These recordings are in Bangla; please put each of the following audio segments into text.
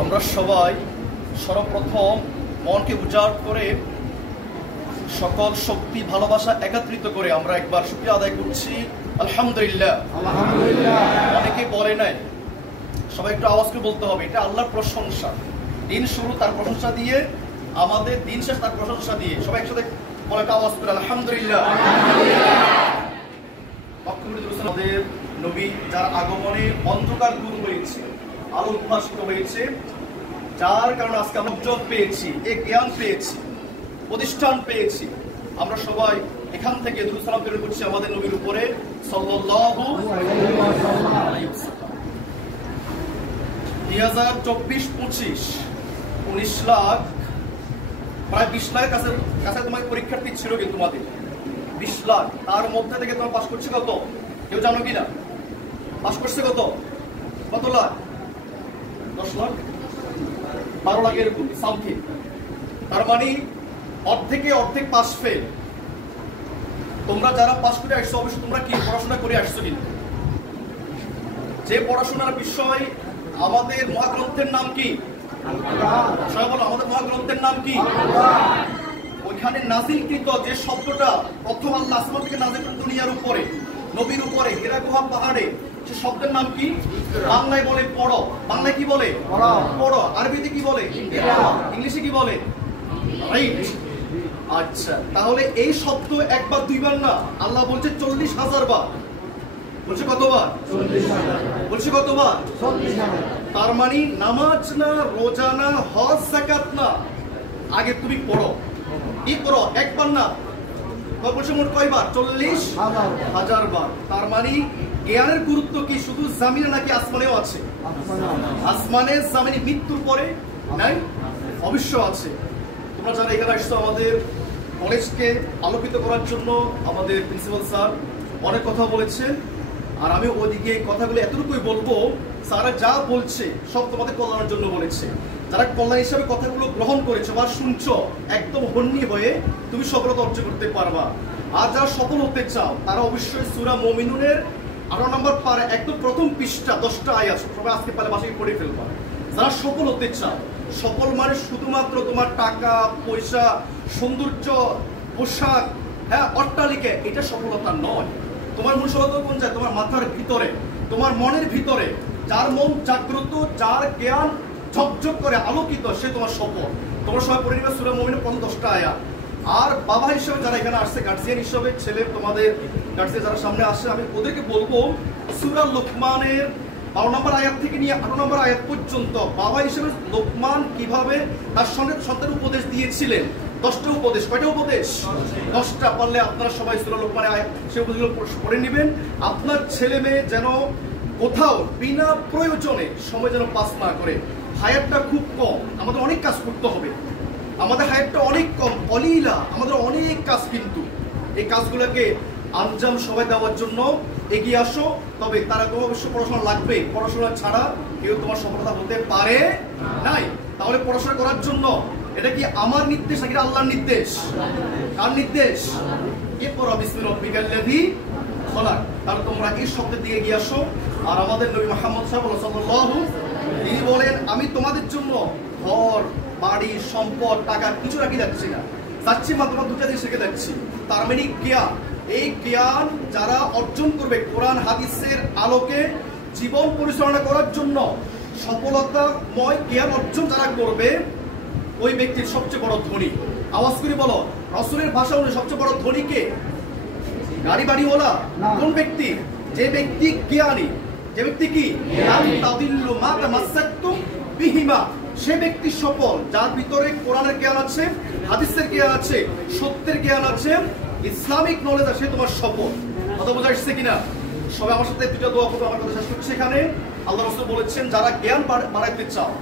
আমরা সবাই সর্বপ্রথম মনকে উজাড় করে সকল শক্তি ভালোবাসা একত্রিত করে আমরা একবার শুকরিয়া আদায় করছি আলহামদুলিল্লাহ। অনেকে বলে নাই, সবাই একটু আওয়াজ করে বলতে হবে, এটা আল্লাহর প্রশংসা। দিন শুরু তার প্রশংসা দিয়ে, আমাদের দিন শেষ তার প্রশংসা দিয়ে। সবাই একসাথে বলে একটা আওয়াজ করে আলহামদুলিল্লাহ। আমাদের নবী যার আগমনে অন্ধকার দূর হয়েছে, আলো উদ্ভাসিত হয়েছে, যার কারণে আজকে আমরা উজ্জ্বল পেয়েছি, এ জ্ঞান পেয়েছি, প্রতিষ্ঠান পেয়েছি। আমরা সবাই এখান থেকে দুরূদ সালাম প্রেরণ করছি আমাদের নবীর উপরে সাল্লাল্লাহু আলাইহি ওয়াসাল্লাম। 2024-25 19 লাখ, প্রায় 20 লাখের কাছে তোমার পরীক্ষার্থী ছিল, কিন্তু তোমাদের 20 লাখ, তার মধ্যে থেকে তোমার পাস করছে কত কেউ জানো কিনা? পাস করছে কত লাখ? 10 লাখ, 12 লাখ এরকম সামথিং। তার মানে অর্ধেক পাস ফেল। তোমরা যারা পাস করে আসছো, অবশ্যই তোমরা কি পড়াশোনা করে আসছো কিনা? যে পড়াশোনার বিষয়, আমাদের মহাগ্রন্থের নাম কি? সবাই বলো, আমাদের মহাগ্রন্থের নাম কি? ওইখানে নাজিলকৃত যে শব্দটা প্রথম আল্লাহ আসমান থেকে নাজিল করেন দুনিয়ার উপরে, নবীর উপরে, হিরা গুহা পাহাড়ে, সে শব্দের নাম কি? বাংলায় বলে পড়ো। বাংলায় কি বলে? পড়ো। আরবিতে কি বলে? ইংলিশে কি বলে? রাইট। আচ্ছা, তাহলে এই শব্দ একবার দুইবার না, আল্লাহ বলছে 40,000 বার। বলছে কতবার? বলছে কতবার? তার মানে নামাজ না, রোজা না, হজ যাকাত না, আগে তুমি পড়ো। কি করো? একবার না, বলছে মোট কয়বার? 40,000 বার। তার মানে জ্ঞানের গুরুত্ব কি শুধু জামিনে নাকি আসমানেও আছে? আসমানে জামিনে মৃত্যুর পরে নাই? অবশ্য আছে। তোমরা যারা এখানে আসছো, আমাদের কলেজকে আলোকিত করার জন্য আমাদের প্রিন্সিপাল স্যার অনেক কথা বলেছেন, আর আমি ওইদিকে কথাগুলো এতটুকুই বলবো, স্যারা যা বলছে সব তোমাদের কল্যাণের জন্য বলেছে। যারা কল্যাণ হিসাবে কথাগুলো গ্রহণ করেছো বা শুনছো, একদম হন্যি হয়ে তুমি সফলতা অর্জন করতে পারবা। আর যারা সফল হতে চাও, তারা অবশ্যই সূরা মুমিনুনের 18 নম্বর পারা একদম প্রথম পৃষ্ঠা 10টা আয়াত সবাই আজকে পালে বাসায় পড়ে ফেলবা। যারা সফল হতে চাও, সফল মানে শুধুমাত্র তোমার টাকা পয়সা, সৌন্দর্য, পোশাক, হ্যাঁ, অট্টালিকা, এটা সফলতা নয়। তোমার মূল সফলতা কোন যায়? তোমার মাথার ভিতরে, তোমার মনের ভিতরে। যার মন জাগ্রত, যার জ্ঞান ঝকঝক করে আলোকিত, সে তোমার সফল। তোমার সবাই পড়ে নিবে সূরা মুমিনের প্রথম 10টা আয়াত। আর বাবা হিসেবে যারা এখানে আসছে, গার্জিয়ান হিসেবে, ছেলে তোমাদের গার্জিয়ান যারা সামনে আসছে, আমি ওদেরকে বলবো সূরা লোকমানের 12 নম্বর আয়াত থেকে নিয়ে 18 নম্বর আয়াত পর্যন্ত বাবা হিসেবে লোকমান কিভাবে তার সন্তানের উপদেশ দিয়েছিলেন। 10টা উপদেশ। কয়টা উপদেশ? 10টা। পারলে আপনারা সবাই সূরা লোকমানের আয়াত সে উপদেশগুলো পড়ে নেবেন। আপনার ছেলে মেয়ে যেন কোথাও বিনা প্রয়োজনে সময় যেন পাস না করে। হায়াতটা খুব কম, আমাদের অনেক কাজ করতে হবে। আমাদের হায়াতটা অনেক কম, অলীলা, আমাদের অনেক কাজ, কিন্তু এই কাজগুলোকে আঞ্জাম সবাই দেওয়ার জন্য এগিয়ে আসো। তবে তারা তো অবশ্য পড়াশোনা লাগবে, পড়াশোনা ছাড়া কেউ তোমার সফলতা হতে পারে নাই। তাহলে পড়াশোনা করার জন্য এটা কি আমার নির্দেশ নাকি আল্লাহর নির্দেশ? কার নির্দেশ? এরপর বিসমিল্লাহির রাব্বিকাল্লাযী খলাক। তাহলে তোমরা এই শব্দের দিকে এগিয়ে আসো। আর আমাদের নবী মুহাম্মদ সাল্লাল্লাহু, তিনি বলেন, আমি তোমাদের জন্য ঘর, বাড়ি, সম্পদ, টাকা কিছু রাখি যাচ্ছি না, যাচ্ছি মাত্র 2টা জিনিস রেখে যাচ্ছি। তার মানে জ্ঞান। এই জ্ঞান যারা অর্জন করবে কোরআন হাদিসের আলোকে জীবন পরিচালনা করার জন্য, সফলতাময় জ্ঞান অর্জন যারা করবে, ওই ব্যক্তির সবচেয়ে বড় ধনী। আওয়াজ করে বলো, রাসূলের ভাষা অনুযায়ী সবচেয়ে বড় ধনী কে? গাড়ি বাড়িওয়ালা? কোন ব্যক্তি? যে ব্যক্তি জ্ঞানী। যে ব্যক্তি কি? তাদিল্লু মা তামাসসাকতুম বিহিমা। সে ব্যক্তি সফল যার ভিতরে কোরআনের জ্ঞান আছে, হাদিসের জ্ঞান আছে, সত্যের জ্ঞান আছে, ইসলামিক নলেজ আছে, তোমার সফল। কথা বোঝা আসছে কিনা? সবাই আমার সাথে দুটো দোয়া করবে। আমার কথা শেষ করছি এখানে। আল্লাহ রাসূল বলেছেন, যারা জ্ঞান বাড়াইতে চাও,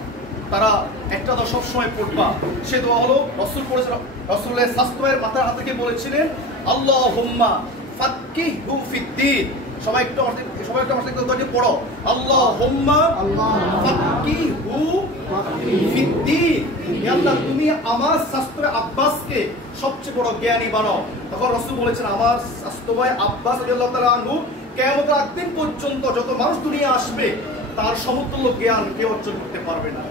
তারা একটা দোয়া সবসময় পড়বা। সে দোয়া হলো, রাসূল পড়েছেন, রাসূলের স্বাস্থ্যের মাথার হাত থেকে বলেছিলেন, আল্লাহুম্মা ফাক্কিহু ফিদ্দীন। সবাই একটু আমার সাথে পড়ো, আল্লাহুম্মা ফাক্কিহু ফিদ্দীন। হে আল্লাহ, তুমি আমার শাস্ত্র আব্বাসকে সবচেয়ে বড় জ্ঞানী বানাও। তখন রাসূল বলেছেন, আমার শাস্ত্র ভাই আব্বাস রাদিয়াল্লাহু তাআলা আনহু কিয়ামতের দিন পর্যন্ত যত মানুষ দুনিয়া আসবে, তার সমতুল্য জ্ঞান কেউ অর্জন করতে পারবে না।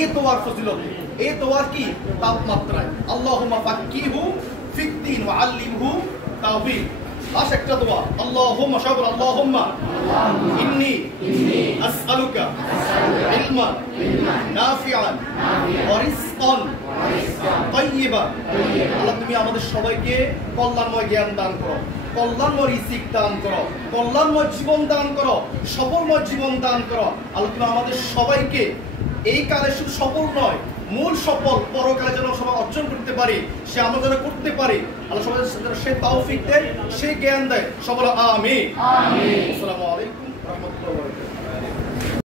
এই দোয়ার ফজিলত, এই দোয়ার কি তাপমাত্রায়। আল্লাহুম্মা ফাক্কিহু ফিদ্দীন ওয়া আল্লিমহু তাওফীক। লাশ একটা দোয়া, আল্লাহুম্মা শাবর আল্লাহুম্মা ইন্নী আসআলুকা ইলমান নাফিআন ওয়া রিজকান তাইয়্যিবান। আল্লাহ তুমি আমাদের সবাইকে কল্যাণময় জ্ঞান দান করো, কল্যাণময় রিজিক দান করো, কল্যাণময় জীবন দান করো, সফলময় জীবন দান করো। আল্লাহ তুমি আমাদের সবাইকে এই কালে শুধু সফল নয়, মূল সফল পরকালে যেন সবাই অর্জন করতে পারি, সে আমরা যেন করতে পারি। আল্লাহ সবাই সে তৌফিক দেয়, সে জ্ঞান দেয়। সবাই আমিন। আসসালামু আলাইকুম।